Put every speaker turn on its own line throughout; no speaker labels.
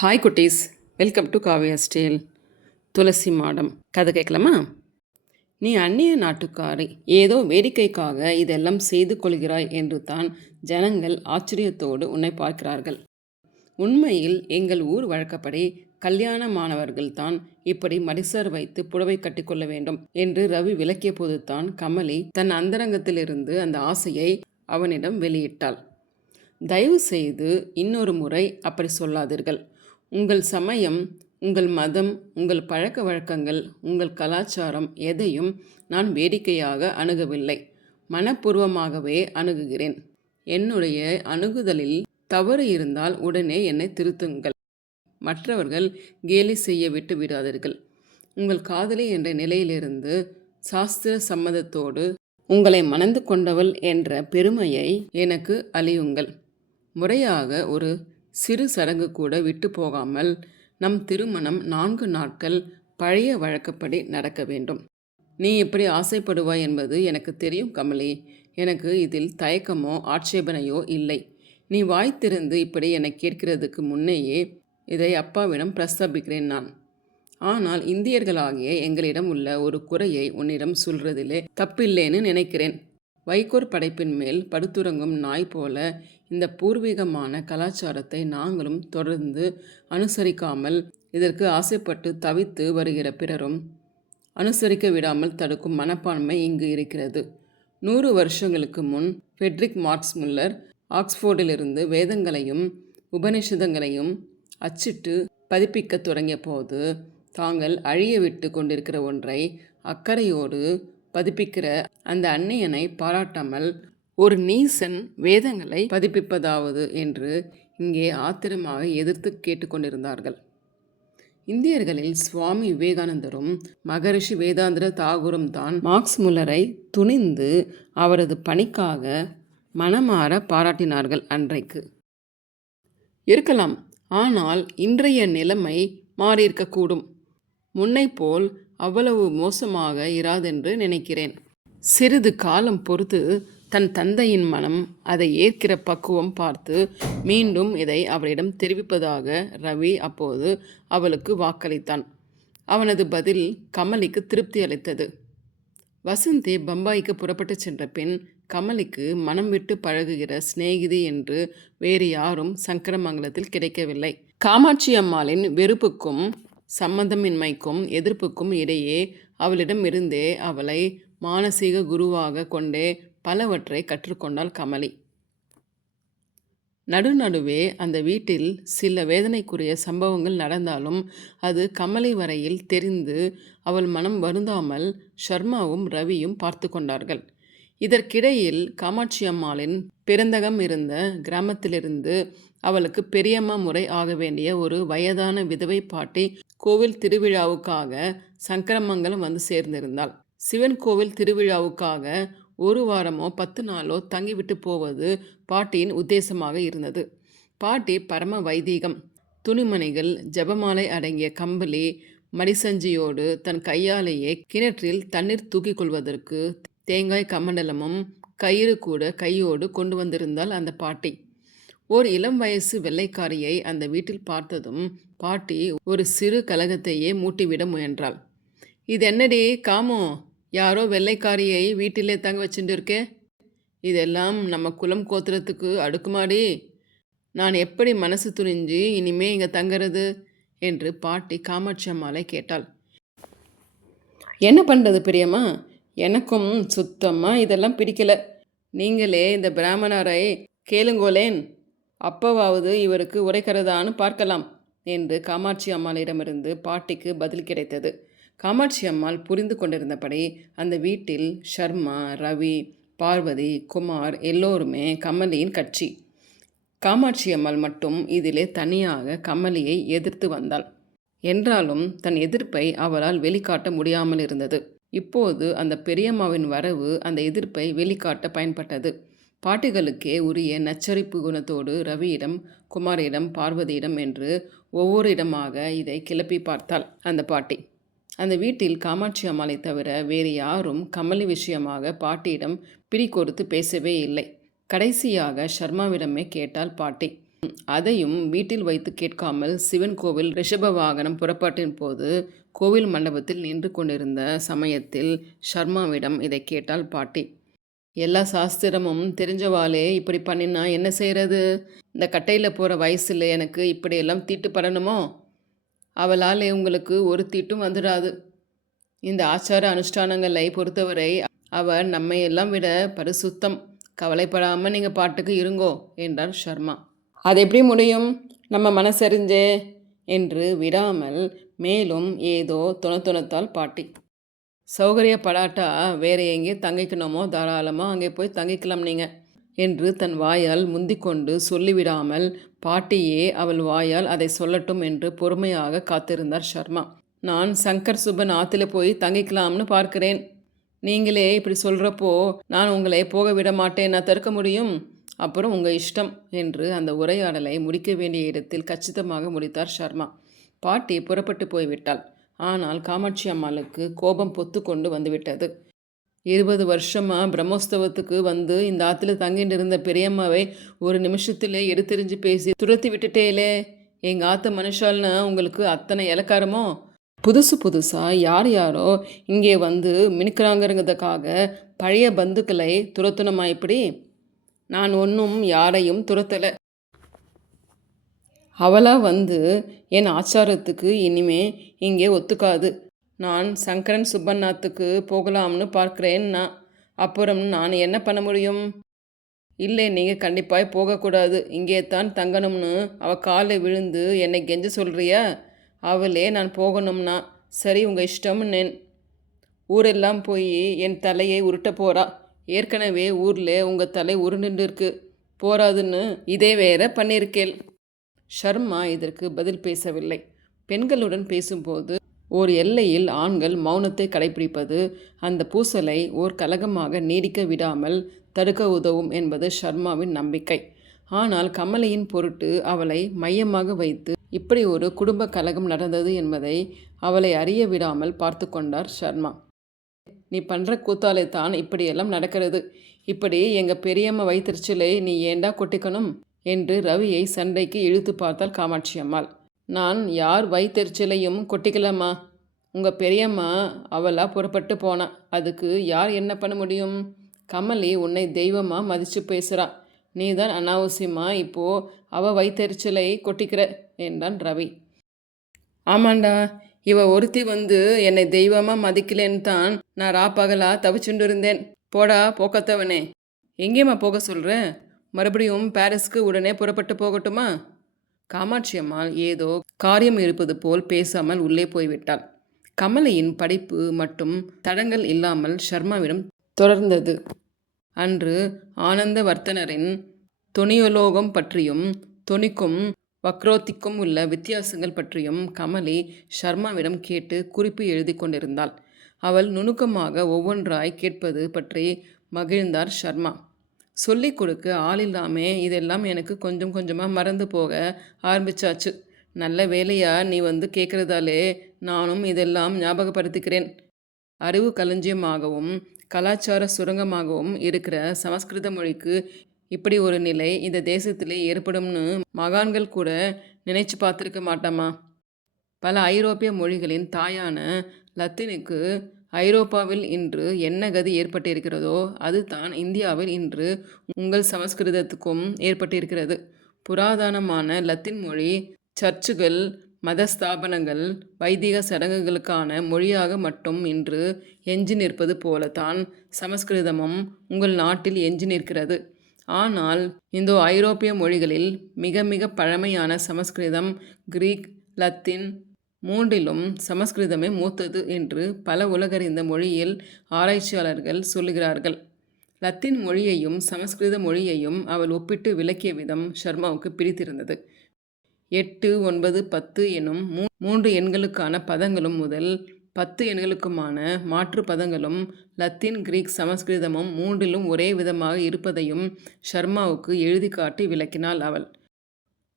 Hi குட்டீஸ். Welcome to Kavya ஸ்டேல் துளசி மாடம். கதை கேட்கலாமா? நீ அந்நிய நாட்டுக்காரி ஏதோ வேடிக்கைக்காக இதெல்லாம் செய்து கொள்கிறாய் என்று தான் ஜனங்கள் ஆச்சரியத்தோடு உன்னை பார்க்கிறார்கள். உண்மையில் எங்கள் ஊர் வழக்கப்படி கல்யாணமானவர்கள்தான் இப்படி மடிசர் வைத்து புடவை கட்டிக்கொள்ள வேண்டும் என்று ரவி விளக்கிய போதுதான் கமலி தன் அந்தரங்கத்திலிருந்து அந்த ஆசையை அவனிடம் வெளியிட்டாள். தயவு செய்து இன்னொரு முறை அப்படி சொல்லாதீர்கள். உங்கள் சமயம் உங்கள் மதம் உங்கள் பழக்க வழக்கங்கள் உங்கள் கலாச்சாரம் எதையும் நான் வேடிக்கையாக அணுகவில்லை. மனப்பூர்வமாகவே அணுகுகிறேன். என்னுடைய அணுகுதலில் தவறு இருந்தால் உடனே என்னை திருத்துங்கள். மற்றவர்கள் கேலி செய்ய விட்டு விடாதீர்கள். உங்கள் காதலி என்ற நிலையிலிருந்து சாஸ்திர சம்மதத்தோடு உங்களை மணந்து கொண்டவள் என்ற பெருமையை எனக்கு அழியுங்கள். முறையாக ஒரு சிறு சடங்கு கூட விட்டு போகாமல் நம் திருமணம் நான்கு நாட்கள் பழைய வழக்கப்படி நடக்க வேண்டும். நீ இப்படி ஆசைப்படுவாய் என்பது எனக்கு தெரியும் கமலி. எனக்கு இதில் தயக்கமோ ஆட்சேபனையோ இல்லை. நீ வாய் திறந்து இப்படி என்னை கேட்கிறதுக்கு முன்னேயே இதை அப்பாவிடம் பிரஸ்தாபிக்கிறேன் நான். ஆனால் இந்தியர்களாகிய எங்களிடம் உள்ள ஒரு குறையை உன்னிடம் சொல்றதிலே தப்பில்லைன்னு நினைக்கிறேன். வைகோர் படைப்பின் மேல் படுத்துறங்கும் நாய் போல இந்த பூர்வீகமான கலாச்சாரத்தை நாங்களும் தொடர்ந்து அனுசரிக்காமல் இதற்கு ஆசைப்பட்டு தவித்து வருகிற பிறரும் அனுசரிக்க விடாமல் தடுக்கும் மனப்பான்மை இங்கு இருக்கிறது. நூறு வருஷங்களுக்கு முன் ஃபெட்ரிக் மார்க்ஸ் முல்லர் ஆக்ஸ்போர்டிலிருந்து வேதங்களையும் உபனிஷதங்களையும் அச்சிட்டு பதிப்பிக்க தொடங்கிய போது தாங்கள் அழிய விட்டு கொண்டிருக்கிற ஒன்றை அக்கறையோடு பதிப்பிக்கிற அந்த அன்னையனை பாராட்டாமல் ஒரு நீசன் வேதங்களை பதிப்பிப்பதாவது என்று இங்கே ஆத்திரமாக எதிர்த்து கேட்டுக்கொண்டிருந்தார்கள். இந்தியர்களில் சுவாமி விவேகானந்தரும் மகரிஷி வேதாந்திர தாகூரும் தான் மார்க்ஸ் முல்லரை துணிந்து அவரது பணிக்காக மனமாற பாராட்டினார்கள் அன்றைக்கு. இருக்கலாம் ஆனால் இன்றைய நிலைமை மாறியிருக்கக்கூடும். முன்னை போல் அவ்வளவு மோசமாக இராதென்று நினைக்கிறேன். சிறிது காலம் பொறுத்து தன் தந்தையின் மனம் அதை ஏற்கிற பக்குவம் பார்த்து மீண்டும் இதை அவரிடம் தெரிவிப்பதாக ரவி அப்போது அவளுக்கு வாக்களித்தான். அவனது பதில் கமலிக்கு திருப்தி அளித்தது. வசந்தி பம்பாய்க்கு புறப்பட்டு சென்ற பின் கமலிக்கு மனம் விட்டு பழகுகிற சிநேகிதி என்று வேறு யாரும் சங்கரமங்கலத்தில் கிடைக்கவில்லை. காமாட்சி அம்மாளின் வெறுப்புக்கும் சம்மந்தமின்மைக்கும் எதிர்ப்புக்கும் இடையே அவளிடமிருந்தே அவளை மானசீக குருவாக கொண்டே பலவற்றை கற்றுக்கொண்டாள் கமலி. நடுநடுவே அந்த வீட்டில் சில வேதனைக்குரிய சம்பவங்கள் நடந்தாலும் அது கமலை வரையில் தெரிந்து அவள் மனம் வருந்தாமல் ஷர்மாவும் ரவியும் பார்த்து கொண்டார்கள். இதற்கிடையில் காமாட்சி அம்மாளின் பிறந்தகம் இருந்த கிராமத்திலிருந்து அவளுக்கு பெரியம்மா முறை ஆக வேண்டிய ஒரு வயதான விதவை பாட்டி கோவில் திருவிழாவுக்காக சங்கரமங்கலம் வந்து சேர்ந்திருந்தாள். சிவன் கோவில் திருவிழாவுக்காக ஒரு வாரமோ பத்து நாளோ தங்கிவிட்டு போவது பாட்டியின் உத்தேசமாக இருந்தது. பாட்டி பரம வைதீகம். துணிமணிகள் ஜபமாலை அடங்கிய கம்பளி மடிசஞ்சியோடு தன் கையாலேயே கிணற்றில் தண்ணீர் தூக்கிக் கொள்வதற்கு தேங்காய் கமண்டலமும் கயிறு கூட கையோடு கொண்டு வந்திருந்தாள் அந்த பாட்டி. ஓர் இளம் வயசு வெள்ளைக்காரியை அந்த வீட்டில் பார்த்ததும் பாட்டி ஒரு சிறு கலகத்தையே மூட்டிவிட முயன்றாள். இது என்னடி காமோ? யாரோ வெள்ளைக்காரியை வீட்டிலே தங்க வச்சுட்டு இருக்கே இதெல்லாம் நம்ம குலம் கோத்திரத்துக்கு அடுக்குமாடி? நான் எப்படி மனசு துணிஞ்சு இனிமே இங்கே தங்குறது? என்று பாட்டி காமாட்சி அம்மாளை கேட்டாள். என்ன பண்ணுறது பிரியம்மா? எனக்கும் சுத்தமாக இதெல்லாம் பிடிக்கல. நீங்களே இந்த பிராமணரை கேளுங்கோலேன். அப்பவாவது இவருக்கு உரைக்கிறதான்னு பார்க்கலாம். என்று காமாட்சி அம்மாளிடமிருந்து பாட்டிக்கு பதில் கிடைத்தது. காமாட்சி அம்மாள் புரிந்து கொண்டிருந்தபடி அந்த வீட்டில் ஷர்மா ரவி பார்வதி குமார் எல்லோருமே கமலியின் கட்சி. காமாட்சி அம்மாள் மட்டும் இதிலே தனியாக கமலியை எதிர்த்து வந்தாள். என்றாலும் தன் எதிர்ப்பை அவளால் வெளிக்காட்ட முடியாமல் இருந்தது. இப்போது அந்த பெரியம்மாவின் வரவு அந்த எதிர்ப்பை வெளிக்காட்ட பயன்பட்டது. பாட்டிகளுக்கே உரிய நச்சரிப்பு குணத்தோடு ரவியிடம் குமாரிடம் பார்வதியிடம் என்று ஒவ்வொரு இடமாக இதை கிளப்பி பார்த்தாள் அந்த பாட்டி. அந்த வீட்டில் காமாட்சி அம்மாளை தவிர வேறு யாரும் கமலி விஷயமாக பாட்டியிடம் பிடி கொடுத்து பேசவே இல்லை. கடைசியாக ஷர்மாவிடமே கேட்டாள் பாட்டி. அதையும் வீட்டில் வைத்து கேட்காமல் சிவன் கோவில் ரிஷப வாகனம் புறப்பாட்டின் போது கோவில் மண்டபத்தில் நின்று கொண்டிருந்த சமயத்தில் ஷர்மாவிடம் இதை கேட்டாள் பாட்டி. எல்லா சாஸ்திரமும் தெரிஞ்சவாளே இப்படி பண்ணினா என்ன செய்கிறது இந்த கட்டையில் போகிற வயசில் எனக்கு இப்படியெல்லாம் தீட்டுப்படணுமோ அவளால் உங்களுக்கு ஒரு தீட்டும் வந்துடாது இந்த ஆச்சார அனுஷ்டானங்களை பொறுத்தவரை அவர் நம்மையெல்லாம் விட பரிசுத்தம். கவலைப்படாமல் நீங்கள் பாட்டுக்கு இருங்கோ என்றார் ஷர்மா. அது எப்படி முடியும்? நம்ம மனசறிஞ்சே என்று விடாமல் மேலும் ஏதோ துணத்துணத்தால் பாட்டி. சௌகரியப்படாட்டா வேற எங்கே தங்கிக்கணுமோ? தாராளமாக அங்கே போய் தங்கிக்கலாம் நீங்கள் என்று தன் வாயால் முந்திக்கொண்டு சொல்லிவிடாமல் பாட்டியே அவள் வாயால் அதை சொல்லட்டும் என்று பொறுமையாக காத்திருந்தார் ஷர்மா. நான் சங்கர் சுபன் ஆற்றுல போய் தங்கிக்கலாம்னு பார்க்கிறேன். நீங்களே இப்படி சொல்கிறப்போ நான் உங்களை போக விட மாட்டேன். நான் தடுக்க முடியும்? அப்புறம் உங்கள் இஷ்டம் என்று அந்த உரையாடலை முடிக்க வேண்டிய இடத்தில் கச்சிதமாக முடித்தார் ஷர்மா. பாட்டி புறப்பட்டு போய்விட்டாள். ஆனால் காமாட்சி அம்மாளுக்கு கோபம் பொத்து கொண்டு வந்துவிட்டது. இருபது வருஷமாக பிரம்மோத்சவத்துக்கு வந்து இந்த ஆற்றுல தங்கிட்டு இருந்த பெரியம்மாவை ஒரு நிமிஷத்திலே எடுத்தெறிஞ்சு பேசி துரத்தி விட்டுட்டேலே. எங்கள் ஆற்று மனுஷால்னு உங்களுக்கு அத்தனை இலக்காரமோ? புதுசு புதுசாக யார் யாரோ இங்கே வந்து மினுக்கிறாங்கிறதுக்காக பழைய பந்துக்களை துரத்தணுமா இப்படி? நான் ஒன்றும் யாரையும் துரத்தலை. அவளா வந்து என் ஆச்சாரத்துக்கு இனிமே இங்கே ஒத்துக்காது. நான் சங்கரன் சுப்பண்ணாத்துக்கு போகலாம்னு பார்க்குறேன்னா அப்புறம் நான் என்ன பண்ண முடியும்? இல்லை நீங்கள் கண்டிப்பாக போகக்கூடாது. இங்கே தான் தங்கணும்னு அவள் காலை விழுந்து என்னை கெஞ்ச சொல்கிறியா அவளே நான் போகணும்னா சரி உங்கள் இஷ்டம்னேன் ஊரெல்லாம் போய் என் தலையை உருட்ட போகிறா ஏற்கனவே ஊரில் உங்கள் தலை உருண்டுட்டு இருக்கு. போராதுன்னு இதே வேற பண்ணியிருக்கேள் ஷர்மா இதற்கு பதில் பேசவில்லை. பெண்களுடன் பேசும்போது ஓர் எல்லையில் ஆண்கள் மௌனத்தை கடைபிடிப்பது அந்த பூசலை ஓர் கலகமாக நீடிக்க விடாமல் தடுக்க உதவும் என்பது ஷர்மாவின் நம்பிக்கை. ஆனால் கமலையின் பொருட்டு அவளை மையமாக வைத்து இப்படி ஒரு குடும்ப கலகம் நடந்தது என்பதை அவளை அறிய விடாமல் பார்த்து கொண்டார் ஷர்மா. நீ பண்ணுற கூத்தாலே தான் இப்படியெல்லாம் நடக்கிறது. இப்படி எங்கள் பெரியம்மா வைத்திருச்சலை நீ ஏண்டா கொட்டிக்கணும்? என்று ரவியை சண்டைக்கு இழுத்து பார்த்தாள் காமாட்சி அம்மாள். நான் யார் வைத்தெரிச்சலையும் கொட்டிக்கலாமா உங்கள் பெரியம்மா அவளா புறப்பட்டு போனா. அதுக்கு யார் என்ன பண்ண முடியும்? கமலி உன்னை தெய்வமாக மதித்து பேசுகிறா நீ தான் அனாவசியமாக இப்போது அவள் வைத்தெரிச்சலை கொட்டிக்கிற என்றான் ரவி. ஆமாண்டா. இவ ஒருத்தி வந்து என்னை தெய்வமாக மதிக்கலேன்னு தான் நான் ராப்பகலாக தவிச்சுண்டு இருந்தேன். போடா போக்கத்தவனே. எங்கேம்மா போக சொல்கிற மறுபடியும் பாரிஸ்க்கு உடனே புறப்பட்டு போகட்டுமா? காமாட்சி அம்மாள் ஏதோ காரியம் இருப்பது போல் பேசாமல் உள்ளே போய்விட்டாள். கமலையின் படிப்பு மட்டும் தடங்கள் இல்லாமல் ஷர்மாவிடம் தொடர்ந்தது. அன்று ஆனந்த வர்த்தனரின் தொனியோலோகம் பற்றியும் தொனிக்கும் வக்ரோத்திக்கும் உள்ள வித்தியாசங்கள் பற்றியும் கமலி ஷர்மாவிடம் கேட்டு குறிப்பு எழுதி கொண்டிருந்தாள். அவள் நுணுக்கமாக ஒவ்வொன்றாய் கேட்பது பற்றி மகிழ்ந்தார் ஷர்மா. சொல்லிக் கொடுக்க ஆள் இல்லாமல் இதெல்லாம் எனக்கு கொஞ்சம் கொஞ்சமாக மறந்து போக ஆரம்பிச்சாச்சு. நல்ல வேலையா நீ வந்து கேட்குறதாலே நானும் இதெல்லாம் ஞாபகப்படுத்திக்கிறேன். அறிவு களஞ்சியமாகவும் கலாச்சார சுரங்கமாகவும் இருக்கிற சமஸ்கிருத மொழிக்கு இப்படி ஒரு நிலை இந்த தேசத்திலே ஏற்படும்னு மகான்கள் கூட நினைச்சு பார்த்துருக்க மாட்டாமா? பல ஐரோப்பிய மொழிகளின் தாயான லத்தீனுக்கு ஐரோப்பாவில் இன்று என்ன கதி ஏற்பட்டிருக்கிறதோ அதுதான் இந்தியாவில் இன்று உங்கள் சமஸ்கிருதத்துக்கும் ஏற்பட்டிருக்கிறது. புராதனமான லத்தீன் மொழி சர்ச்சுகள் மத ஸ்தாபனங்கள் வைதிக சடங்குகளுக்கான மொழியாக மட்டும் இன்று எஞ்சி நிற்பது போலத்தான் சமஸ்கிருதமும் உங்கள் நாட்டில் எஞ்சி நிற்கிறது. ஆனால் இந்த ஐரோப்பிய மொழிகளில் மிக மிக பழமையான சமஸ்கிருதம் கிரீக் லத்தீன் மூன்றிலும் சமஸ்கிருதமே மூத்தது என்று பல உலகறிந்த மொழியில் ஆராய்ச்சியாளர்கள் சொல்லுகிறார்கள். லத்தீன் மொழியையும் சமஸ்கிருத மொழியையும் அவள் ஒப்பிட்டு விளக்கிய விதம் ஷர்மாவுக்கு பிடித்திருந்தது. எட்டு ஒன்பது பத்து எனும் மூன்று எண்களுக்கான பதங்களும் முதல் பத்து எண்களுக்குமான மாற்று பதங்களும் லத்தீன் கிரீக் சமஸ்கிருதமும் மூன்றிலும் ஒரே விதமாக இருப்பதையும் ஷர்மாவுக்கு எழுதி காட்டி விளக்கினாள் அவள்.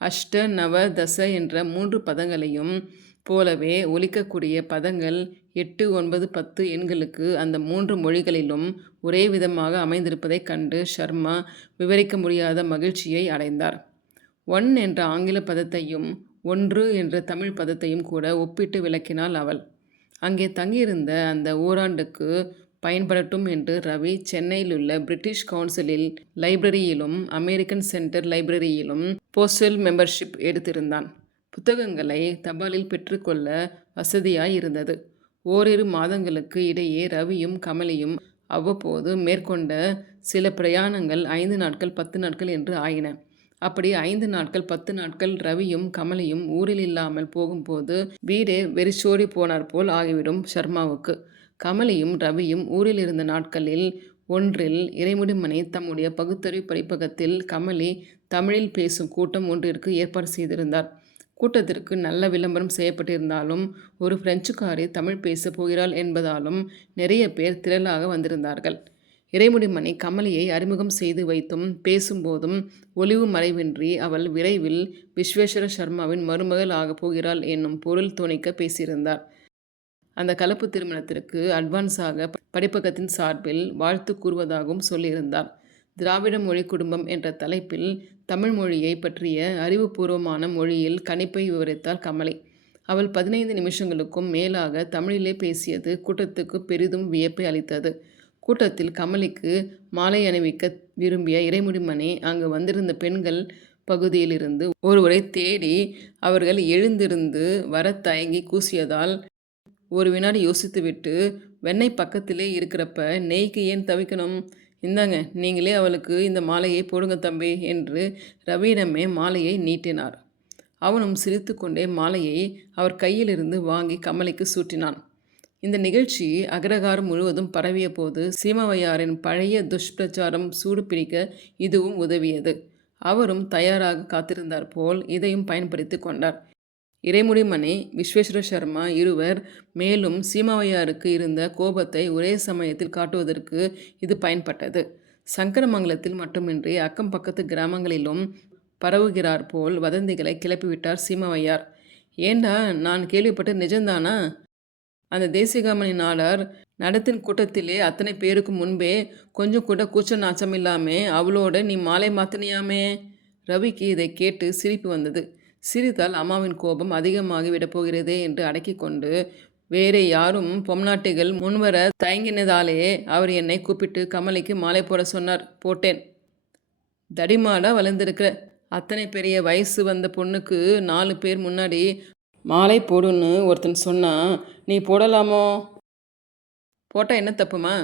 அஷ்ட நவ தச என்ற மூன்று பதங்களையும் போலவே ஒலிக்கக்கூடிய பதங்கள் எட்டு ஒன்பது பத்து எண்களுக்கு அந்த மூன்று மொழிகளிலும் ஒரே விதமாக அமைந்திருப்பதைக் கண்டு ஷர்மா விவரிக்க முடியாத மகிழ்ச்சியை அடைந்தார். ஒன் என்ற ஆங்கில பதத்தையும் ஒன்று என்ற தமிழ் பதத்தையும் கூட ஒப்பிட்டு விளக்கினாள் அவள். அங்கே தங்கியிருந்த அந்த ஓராண்டுக்கு பயன்படட்டும் என்று ரவி சென்னையிலுள்ள பிரிட்டிஷ் கவுன்சிலில் லைப்ரரியிலும் அமெரிக்கன் சென்டர் லைப்ரரியிலும் போஸ்டல் மெம்பர்ஷிப் எடுத்திருந்தான். புத்தகங்களை தபாலில் பெற்றுக்கொள்ள வசதியாய் இருந்தது ஓரிரு மாதங்களுக்கு இடையே ரவியும் கமலியும் அவ்வப்போது மேற்கொண்ட சில பிரயாணங்கள் ஐந்து நாட்கள் பத்து நாட்கள் என்று ஆயின. அப்படி ஐந்து நாட்கள் பத்து நாட்கள் ரவியும் கமலியும் ஊரில் இல்லாமல் போகும்போது வீடே வெறிச்சோடி போனார் போல் ஆகிவிடும் சர்மாவுக்கு கமலியும் ரவியும் ஊரில் இருந்த நாட்களில் ஒன்றில் இறைமுடிமனை தம்முடைய பகுத்தறிவு படிப்பகத்தில் கமலி தமிழில் பேசும் கூட்டம் ஒன்றிற்கு ஏற்பாடு செய்திருந்தார். கூட்டத்திற்கு நல்ல விளம்பரம் செய்யப்பட்டிருந்தாலும் ஒரு பிரெஞ்சுக்காரி தமிழ் பேசப் போகிறாள் என்பதாலும் நிறைய பேர் திரளாக வந்திருந்தார்கள். இறைமுடிமணி கமலியை அறிமுகம் செய்து வைத்தும் பேசும்போதும் ஒளிவு மறைவின்றி அவள் விரைவில் விஸ்வேஸ்வர சர்மாவின் மருமகள் ஆகப் போகிறாள் என்னும் பொருள் துணிக்க பேசியிருந்தார். அந்த கலப்பு திருமணத்திற்கு அட்வான்ஸாக படிப்பகத்தின் சார்பில் வாழ்த்து கூறுவதாகவும் சொல்லியிருந்தார். திராவிட மொழி குடும்பம் என்ற தலைப்பில் தமிழ் மொழியை பற்றிய அறிவுபூர்வமான மொழியில் கணிப்பை விவரித்தார் கமலை. அவள் பதினைந்து நிமிஷங்களுக்கும் மேலாக தமிழிலே பேசியது கூட்டத்துக்கு பெரிதும் வியப்பை அளித்தது. கூட்டத்தில் கமலிக்கு மாலை அணிவிக்க விரும்பிய இறைமுடிமணி அங்கு வந்திருந்த பெண்கள் பகுதியிலிருந்து ஒருவரை தேடி அவர்கள் எழுந்திருந்து வர தயங்கி கூசியதால் ஒரு வினாடி யோசித்துவிட்டு வெண்ணெய் பக்கத்திலே இருக்கிறப்ப நெய்க்கு ஏன் தவிக்கணும்? இந்தாங்க நீங்களே அவளுக்கு இந்த மாலையை போடுங்க தம்பி என்று ரவியிடமே மாலையை நீட்டினார். அவனும் சிரித்துக்கொண்டே மாலையை அவர் கையிலிருந்து வாங்கி கமலைக்கு சூட்டினான். இந்த நிகழ்ச்சி அகரகாரம் முழுவதும் பரவிய போது சீமவையாரின் பழைய துஷ்பிரச்சாரம் சூடு பிடிக்க இதுவும் உதவியது. அவரும் தயாராக காத்திருந்தார் போல் இதையும் பயன்படுத்தி கொண்டார். இறைமுடிமணி விஸ்வேஸ்வர சர்மா இருவர் மேலும் சீமாவையாருக்கு இருந்த கோபத்தை ஒரே சமயத்தில் காட்டுவதற்கு இது பயன்பட்டது. சங்கரமங்கலத்தில் மட்டுமின்றி அக்கம் பக்கத்து கிராமங்களிலும் பரவுகிறார் போல் வதந்திகளை கிளப்பிவிட்டார் சீமாவையார். ஏண்டா நான் கேள்விப்பட்டு நிஜம்தானா? அந்த தேசியகாமணி நாடார் நடத்தின் கூட்டத்திலே அத்தனை பேருக்கு முன்பே கொஞ்சம் கூட கூச்ச நாச்சம் இல்லாமல் அவளோட நீ மாலை மாத்தினியாமே? ரவிக்கு இதை கேட்டு சிரிப்பு வந்தது. சிரித்தால் அம்மாவின் கோபம் அதிகமாகி விடப்போகிறதே என்று அடக்கி கொண்டு யாரும் பொம்நாட்டிகள் முன்வர தயங்கினதாலே அவர் என்னை கூப்பிட்டு கமலைக்கு மாலை போட சொன்னார். போட்டேன். தடிமாடா வளர்ந்துருக்கிற அத்தனை பெரிய வயசு வந்த பொண்ணுக்கு நாலு பேர் முன்னாடி மாலை போடுன்னு ஒருத்தன் சொன்னான் நீ போடலாமோ? போட்டால் என்ன தப்புமா?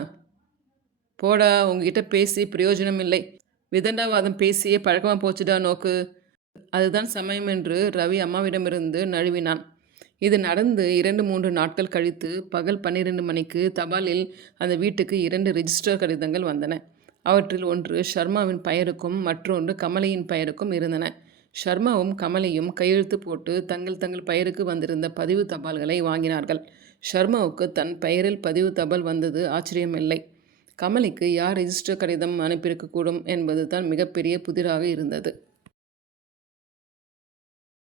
போடா உங்ககிட்ட பேசி பிரயோஜனம் இல்லை விதண்டாவாதம் பேசியே பழக்கமாக போச்சுடா நோக்கு. அதுதான் சமயம் என்று ரவி அம்மாவிடமிருந்து நழுவினான். இது நடந்து இரண்டு மூன்று நாட்கள் கழித்து பகல் பன்னிரெண்டு மணிக்கு தபாலில் அந்த வீட்டுக்கு இரண்டு ரிஜிஸ்டர் கடிதங்கள் வந்தன. அவற்றில் ஒன்று ஷர்மாவின் பெயருக்கும் மற்றொன்று கமலையின் பெயருக்கும் இருந்தன. ஷர்மாவும் கமலையும் கையெழுத்து போட்டு தங்கள் தங்கள் பெயருக்கு வந்திருந்த பதிவு தபால்களை வாங்கினார்கள். ஷர்மாவுக்கு தன் பெயரில் பதிவு தபால் வந்தது ஆச்சரியமில்லை. கமலிக்கு யார் ரிஜிஸ்டர் கடிதம் அனுப்பியிருக்கக்கூடும் என்பது தான் மிகப்பெரிய புதிராக இருந்தது.